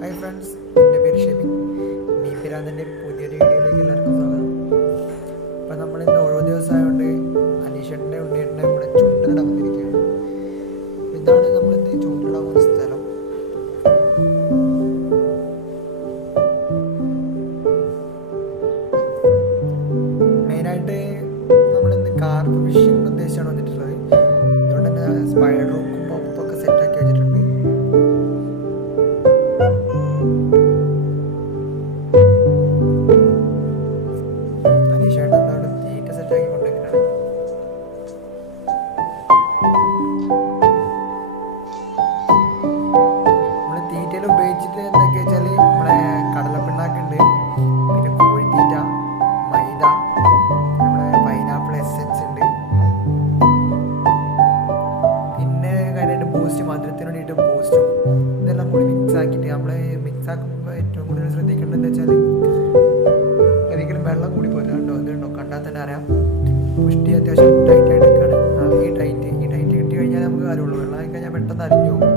Hi friends, എൻ്റെ പേര് ഷെബിൻ. മീൻ പിരാന്തൻ്റെ പുതിയൊരു വീഡിയോയിലേക്ക് എല്ലാവർക്കും സ്വാഗതം. അപ്പോൾ നമ്മളിന്ന് ഓരോ ദിവസമായതുകൊണ്ട് അനീഷേട്ടൻ്റെ ഉണ്ണിയേട്ടൻ്റെ കൂടെ ചൂണ്ടലിടാൻ വന്നിരിക്കുകയാണ്. ഇതാണ് നമ്മളിന്ന് ചൂണ്ടലിടാൻ പോകുന്ന സ്ഥലം. മെയിനായിട്ട് നമ്മളിന്ന് കാർപ്പ് ഫിഷിംഗ് ഉദ്ദേശിച്ചാണ് വന്നിട്ടുള്ളത്. അതുകൊണ്ട് തന്നെ സ്പൈഡർ ഹുക്കും പമ്പൊക്കെ സെറ്റാക്കി വെച്ചിട്ടുണ്ട്. ഉപയോഗിച്ചിട്ട് എന്തൊക്കെയാ വെച്ചാൽ നമ്മുടെ കടലപ്പിണ്ണാക്കുണ്ട്, പിന്നെ കോഴിത്തീറ്റ, മൈദ, നമ്മുടെ പൈനാപ്പിൾ എസെൻസ് ഉണ്ട്, പിന്നെ കാര്യമായിട്ട് ബൂസ്റ്റ്, മധുരത്തിന് വേണ്ടിയിട്ട് ബൂസ്റ്റും ഇതെല്ലാം കൂടി മിക്സ് ആക്കിയിട്ട് നമ്മൾ മിക്സ് ആക്കുമ്പോൾ ഏറ്റവും കൂടുതൽ ശ്രദ്ധിക്കേണ്ടത് എന്താ വെച്ചാൽ ഒരിക്കലും വെള്ളം കൂടി പോയില്ല. കണ്ടോ, ഇതുണ്ടോ, കണ്ടാൽ തന്നെ അറിയാം പുഷ്ടി അത്യാവശ്യം ടൈറ്റായിട്ട് എടുക്കുകയാണ്. ഈ ടൈറ്റ് കിട്ടി കഴിഞ്ഞാൽ നമുക്ക് കാര്യമുള്ളൂ. വെള്ളം ആയി കഴിഞ്ഞാൽ പെട്ടെന്ന് അരിഞ്ഞു പോകും.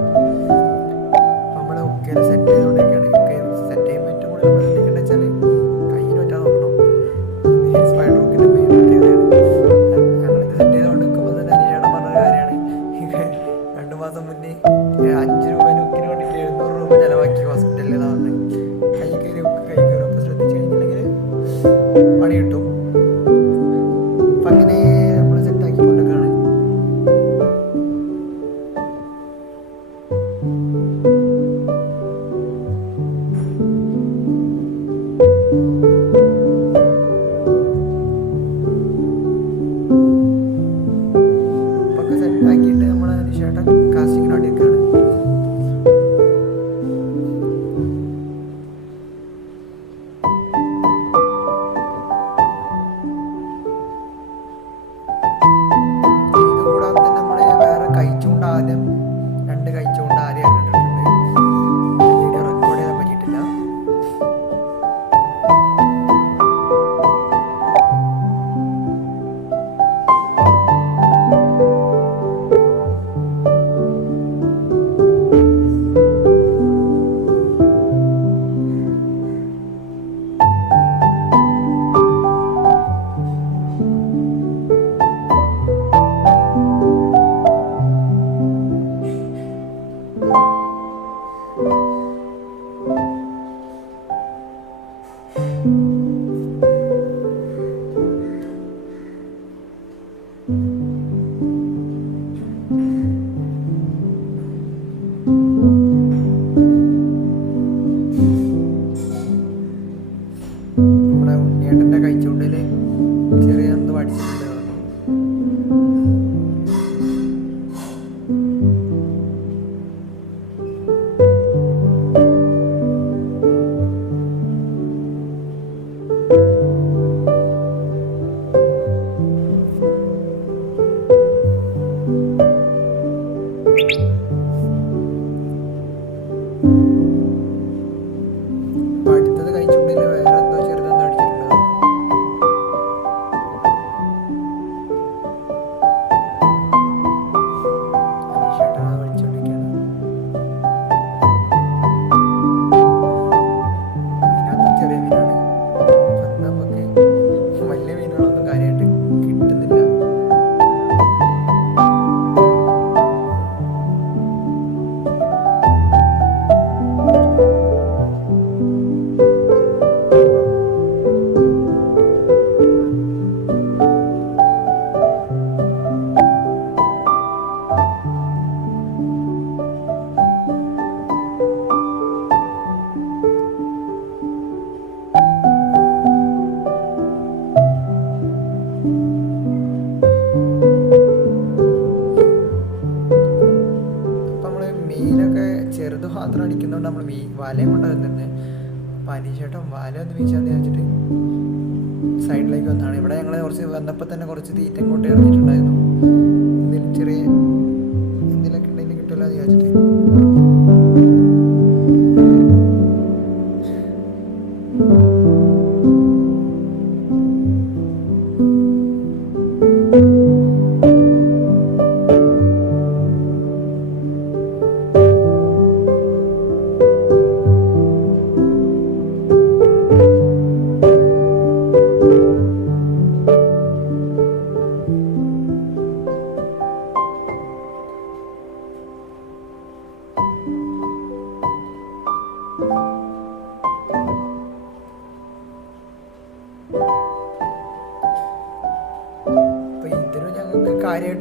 സെറ്റ് ചെയ്തുകൊണ്ടിരിക്കുകയാണ്. സെറ്റ് ചെയ്യുമ്പോൾ ഏറ്റവും കൂടുതൽ നമ്മൾ ശ്രദ്ധിക്കേണ്ടത് വെച്ചാൽ കയ്യിൽ പറ്റാതെ നോക്കണം. സ്പൈഡർ ഹുക്കിൻ്റെ മെയിൻ പ്രത്യേകതയാണ്. ഞങ്ങളിത് സെറ്റ് ചെയ്തുകൊണ്ട് നിൽക്കുമ്പോൾ തന്നെ അനിയണം പറഞ്ഞൊരു കാര്യമാണ്. 2 മാസം മുന്നേ 5 രൂപ ഹുക്കിന് വേണ്ടിയിട്ട് 700 രൂപ ചിലവാക്കി ഹോസ്പിറ്റലിൽ ഇതാവുന്നത്. കൈ കയറി ഹുക്ക് കൈ കയറും. അപ്പോൾ ശ്രദ്ധിച്ചു കഴിഞ്ഞിട്ടുണ്ടെങ്കിൽ പണി കിട്ടും. അപ്പം അങ്ങനെ നമ്മൾ സെറ്റാക്കി കൊണ്ടൊക്കെയാണ്. സെറ്റാക്കിയിട്ട് നമ്മൾ അനീഷേട്ടൻ കാസ്റ്റിങ്ങിന് വേണ്ടി നിൽക്കുകയാണ്. ഇതുകൂടാതെ തന്നെ നമ്മൾ വേറെ കഴിച്ചുകൊണ്ട് ആദ്യം 2 കഴിച്ചുകൊണ്ട് ആരെയും ഇട്ടിട്ടുണ്ട്. വീഡിയോ റെക്കോർഡ് ചെയ്യാൻ പറ്റിയിട്ടില്ല. നമ്മുടെ ഉണ്ണിയേട്ടൻ്റെ കഴിച്ചുകൊണ്ടിൽ ചെറിയ എന്ത് പഠിച്ചിട്ടുണ്ട്. അടുത്തത് കഴിച്ചുകൊണ്ടിൽ വേറെ എന്തോ ചെറുതെന്തോ അടിച്ചിട്ടുണ്ടാവും. അനീഷേട്ടൻ അത് വിളിച്ചുകൊണ്ടിരിക്കുകയാണ്. അതിനകത്ത് ചെറിയ മീനാണ്. അപ്പം നമുക്ക് വലിയ മീനുകളൊന്നും കാര്യമായിട്ട് കിട്ടുന്നില്ല. മീനൊക്കെ ചെറുത് മാത്രം അടിക്കുന്നതുകൊണ്ട് നമ്മൾ വലയും കൊണ്ട് വന്നിട്ടുണ്ട്. അപ്പോൾ അനീഷേട്ടൻ വല ഒന്ന് വീശാന്ന് വിചാരിച്ചിട്ട് സൈഡിലേക്ക് വന്നതാണ്. ഇവിടെ ഞങ്ങൾ കുറച്ച് വന്നപ്പോൾ തന്നെ കുറച്ച് തീറ്റ ഇങ്ങോട്ട് ഇറങ്ങിയിട്ടുണ്ടായിരുന്നു. എന്തെങ്കിലും ചെറിയ എന്തെങ്കിലുമൊക്കെ ഉണ്ടെങ്കിൽ കിട്ടില്ല എന്ന് വിചാരിച്ചിട്ട്.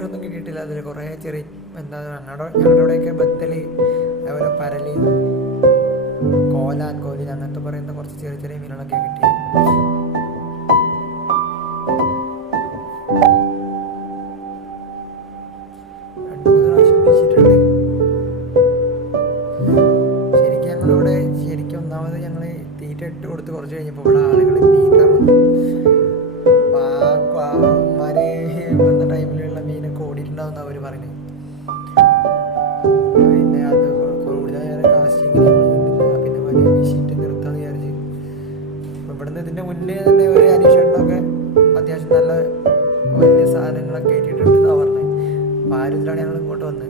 കാര്യമായിട്ടൊന്നും കിട്ടിയിട്ടില്ല. അതിൽ കുറേ ചെറിയ എന്താ ഞങ്ങളുടെ അവിടെയൊക്കെ ബത്തല്, അതേപോലെ പരല്, കോലാൻ, കോലിൻ അങ്ങനത്തെ പറയുന്ന കുറച്ച് ചെറിയ ചെറിയ മീനുകളൊക്കെ കിട്ടി. രണ്ട് മൂന്ന് പ്രാവശ്യം വീശിയിട്ടുണ്ട്. ശരിക്കും ഞങ്ങളിവിടെ ശരിക്കും ഒന്നാമത് ഞങ്ങൾ തീറ്റ ഇട്ട് കൊടുത്ത് കുറച്ച് കഴിഞ്ഞപ്പോൾ ഇവിടെ ആളുകൾ നീന്താൻ വന്നു. മാര് വന്ന ടൈമിലുള്ള മീനൊക്കെ ഓടിയിട്ടുണ്ടാവുന്ന അവർ പറയുന്നത്. പിന്നെ അത് കൂടുതൽ നേരം കാസ്റ്റിങ് പിന്നെ വലിയ വീശിയിട്ട് നിർത്താന്ന് വിചാരിച്ച്. അപ്പോൾ ഇവിടുന്ന് ഇതിൻ്റെ മുന്നേ തന്നെ ഒരു അനീഷേട്ടനൊക്കെ അത്യാവശ്യം നല്ല വലിയ സാധനങ്ങളൊക്കെ ഏറ്റിട്ടുണ്ടെന്നാണ് പറഞ്ഞത്. അപ്പോൾ ആ രീതിയിലാണ് ഞങ്ങൾ ഇങ്ങോട്ട് വന്നത്.